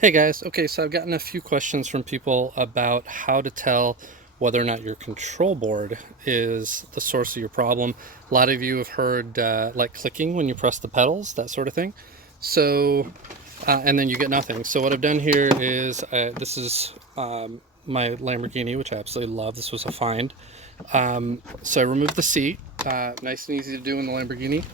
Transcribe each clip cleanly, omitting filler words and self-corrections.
Hey guys, okay, so I've gotten a few questions from people about how to tell whether or not your control board is the source of your problem. A lot of you have heard like clicking when you press the pedals, that sort of thing. So, and then you get nothing. So what I've done here is, this is my Lamborghini, which I absolutely love. This was a find. So I removed the seat, nice and easy to do in the Lamborghini.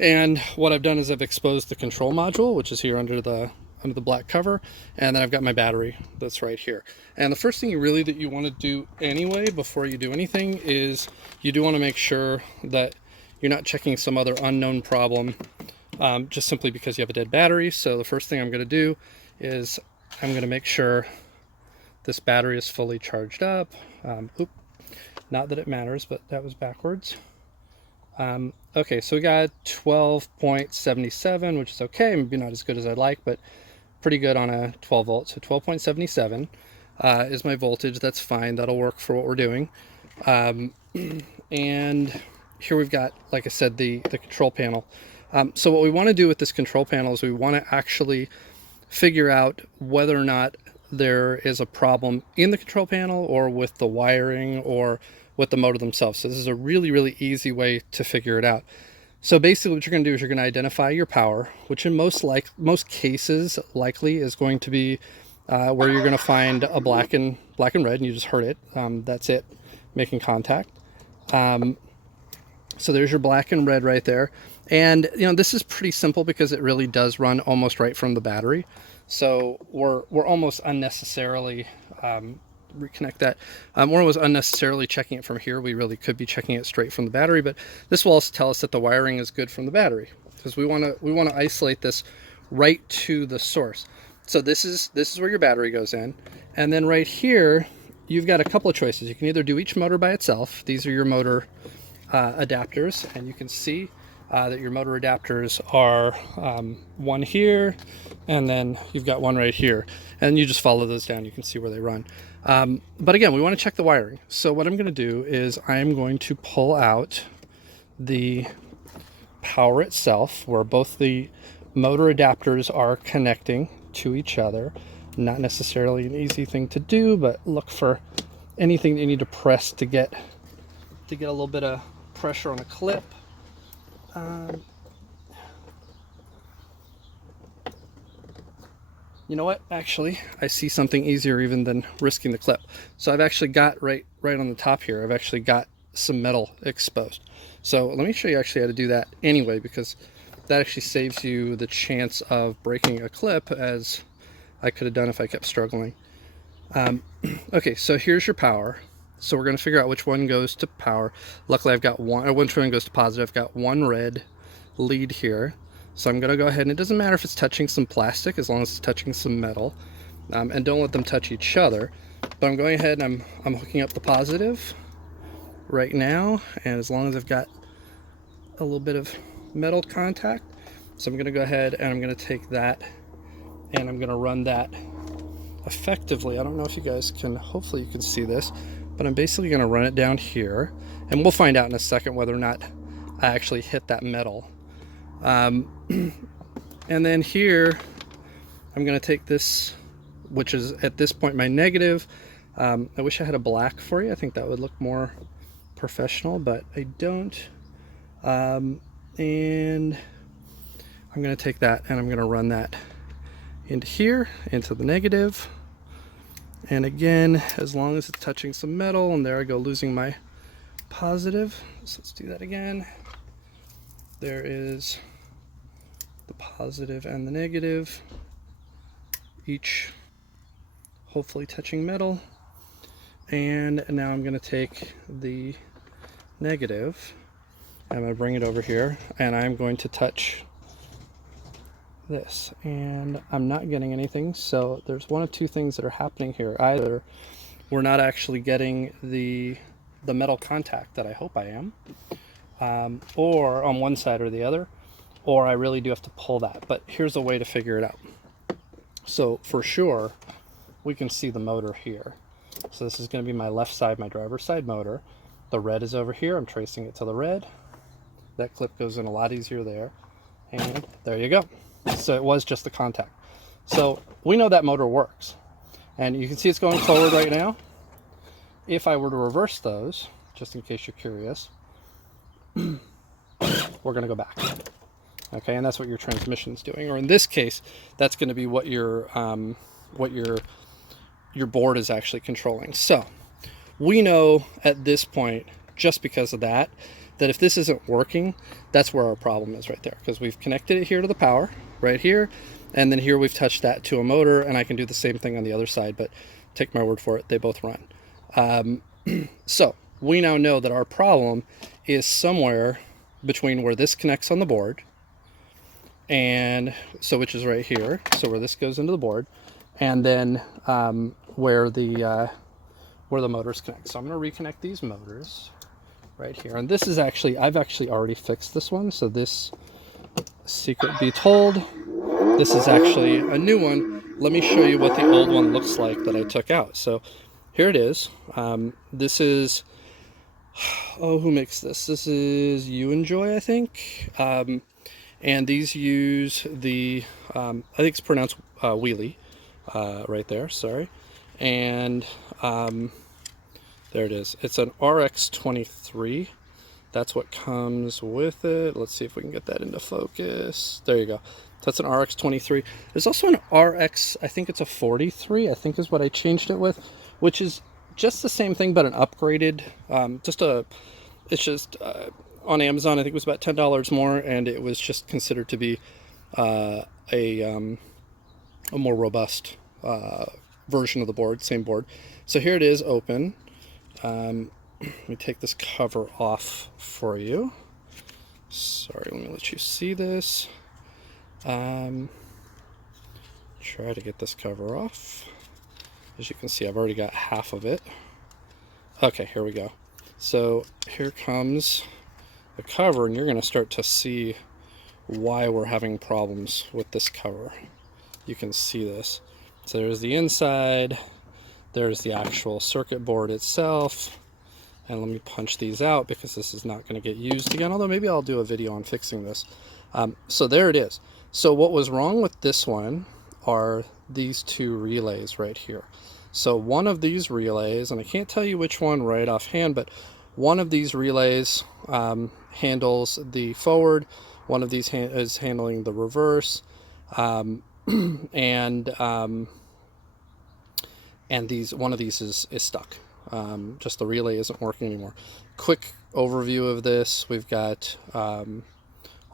And what I've done is I've exposed the control module, which is here under the black cover, and then I've got my battery that's right here. And the first thing that you want to do anyway before you do anything is you do want to make sure that you're not checking some other unknown problem just simply because you have a dead battery. So the first thing I'm going to do is I'm going to make sure this battery is fully charged up. Not that it matters, but that was backwards. Okay, so we got 12.77, which is okay, maybe not as good as I'd like, but pretty good on a 12 volt. So 12.77 is my voltage. That's fine. That'll work for what we're doing. And here we've got, like I said, the control panel. So what we want to do with this control panel is we want to actually figure out whether or not there is a problem in the control panel or with the wiring or with the motor themselves. So this is a really, really easy way to figure it out. So basically what you're going to do is you're going to identify your power, which in most cases likely is going to be where you're going to find a black and red, and you just heard it. That's it, making contact. So there's your black and red right there. And this is pretty simple because it really does run almost right from the battery. So we're almost unnecessarily reconnect that. We're almost unnecessarily checking it from here. We really could be checking it straight from the battery, but this will also tell us that the wiring is good from the battery, because we want to isolate this right to the source. So this is where your battery goes in, and then right here you've got a couple of choices. You can either do each motor by itself. These are your motor adapters, and you can see that your motor adapters are one here, and then you've got one right here, and you just follow those down. You can see where they run. But again, we want to check the wiring. So what I'm going to do is I'm going to pull out the power itself, where both the motor adapters are connecting to each other. Not necessarily an easy thing to do, but look for anything that you need to press to get a little bit of pressure on a clip. You know what? Actually, I see something easier even than risking the clip. So I've actually got right on the top here, I've actually got some metal exposed. So let me show you actually how to do that anyway, because that actually saves you the chance of breaking a clip, as I could have done if I kept struggling. Okay, so here's your power. So we're going to figure out which one goes to power. Luckily I've got one, or which one goes to positive. I've got one red lead here. So I'm going to go ahead, and it doesn't matter if it's touching some plastic as long as it's touching some metal, and don't let them touch each other. But I'm going ahead and I'm hooking up the positive right now, and as long as I've got a little bit of metal contact, so I'm going to go ahead and I'm going to take that and I'm going to run that effectively. I don't know if you guys can, hopefully you can see this, but I'm basically going to run it down here, and we'll find out in a second whether or not I actually hit that metal. And then here I'm going to take this, which is at this point my negative. I wish I had a black for you. I think that would look more professional, but I don't. And I'm going to take that and I'm going to run that into here, into the negative. And again, as long as it's touching some metal, and there I go, losing my positive. So let's do that again. There is the positive and the negative, each hopefully touching metal. And now I'm going to take the negative, I'm going to bring it over here, and I'm going to touch this, and I'm not getting anything. So there's one of two things that are happening here. Either we're not actually getting the metal contact that I hope I am, or on one side or the other, or I really do have to pull that. But here's a way to figure it out. So for sure we can see the motor here. So this is going to be my left side, my driver's side motor. The red is over here. I'm tracing it to the red. That clip goes in a lot easier there, and there you go. So it was just the contact. So we know that motor works. And you can see it's going forward right now. If I were to reverse those, just in case you're curious, we're going to go back. Okay, and that's what your transmission's doing. Or in this case, that's going to be what your board is actually controlling. So we know at this point, just because of that if this isn't working, that's where our problem is right there. Because we've connected it here to the power, right here, and then here we've touched that to a motor, and I can do the same thing on the other side, but take my word for it, they both run. So we now know that our problem is somewhere between where this connects on the board, and so which is right here, so where this goes into the board, and then where the motors connect. So I'm going to reconnect these motors right here, and this is actually, I've actually already fixed this one, so this, secret be told, this is actually a new one. Let me show you what the old one looks like that I took out. So here it is. This is, oh, who makes this? This is You Enjoy, I think. And these use the, I think it's pronounced wheelie, right there, sorry. And there it is. It's an RX-23. That's what comes with it. Let's see if we can get that into focus. There you go. That's an RX-23. There's also an RX, I think it's a 43, I think is what I changed it with, which is just the same thing, but an upgraded, it's just on Amazon, I think it was about $10 more, and it was just considered to be a more robust version of the board, same board. So here it is, open. Let me take this cover off for you. Sorry, let me let you see this. Try to get this cover off. As you can see, I've already got half of it. Okay, here we go. So here comes the cover, and you're going to start to see why we're having problems with this cover. You can see this. So there's the inside, there's the actual circuit board itself, and let me punch these out because this is not going to get used again, although maybe I'll do a video on fixing this. So there it is. So what was wrong with this one are these two relays right here. So one of these relays, and I can't tell you which one right offhand, but one of these relays handles the forward, one of these is handling the reverse, and one of these is stuck. Just the relay isn't working anymore. Quick overview of this. We've got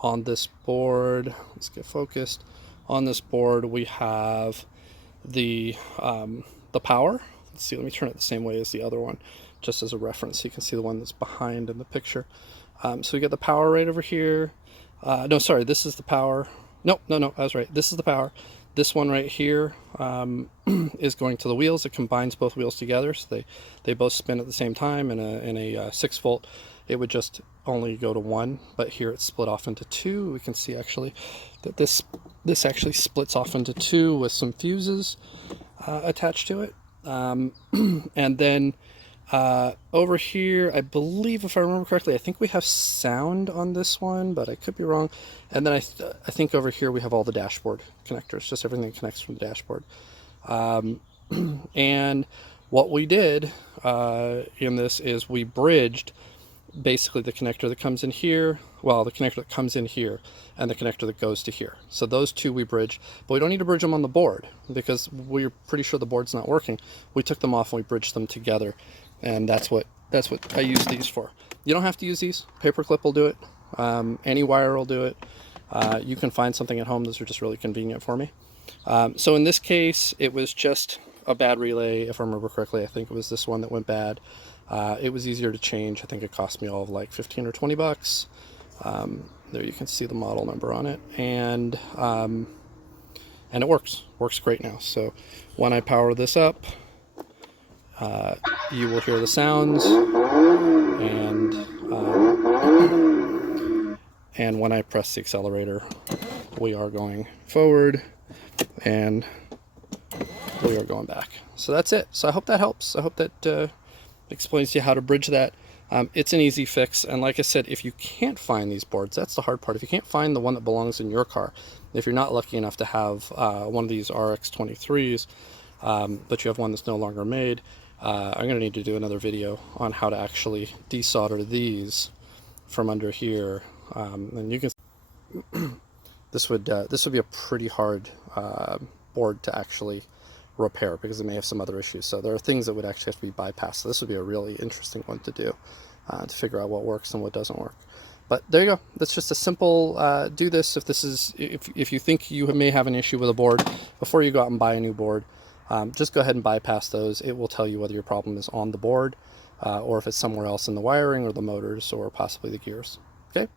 on this board, let's get focused. On this board we have the power. Let's see, let me turn it the same way as the other one, just as a reference so you can see the one that's behind in the picture. So we got the power right over here. No, sorry, this is the power. No, I was right. This is the power. This one right here is going to the wheels. It combines both wheels together, so they both spin at the same time. In a 6 volt, it would just only go to one, but here it's split off into two. We can see actually that this actually splits off into two with some fuses attached to it. And then over here, I believe, if I remember correctly, I think we have sound on this one, but I could be wrong. And then I think over here we have all the dashboard connectors, just everything that connects from the dashboard. And what we did in this is we bridged basically the connector that comes in here, well, the connector that comes in here and the connector that goes to here. So those two we bridge, but we don't need to bridge them on the board because we're pretty sure the board's not working. We took them off and we bridged them together, and that's what I use these for. You don't have to use these. Paperclip will do it. Any wire will do it. You can find something at home. Those are just really convenient for me. So in this case, it was just a bad relay. If I remember correctly, I think it was this one that went bad. It was easier to change. I think it cost me all of like 15 or 20 bucks. There you can see the model number on it, and it works great now. So when I power this up, you will hear the sounds, and when I press the accelerator, we are going forward and we are going back. So that's it. So I hope that helps. I hope that explains to you how to bridge that. It's an easy fix, and like I said, if you can't find these boards, that's the hard part. If you can't find the one that belongs in your car, if you're not lucky enough to have one of these RX-23s, but you have one that's no longer made, I'm going to need to do another video on how to actually desolder these from under here. And you can this would be a pretty hard board to actually repair because it may have some other issues. So there are things that would actually have to be bypassed. So this would be a really interesting one to do to figure out what works and what doesn't work. But there you go. That's just a simple do this if you think you may have an issue with a board before you go out and buy a new board. Just go ahead and bypass those. It will tell you whether your problem is on the board or if it's somewhere else in the wiring or the motors or possibly the gears. Okay.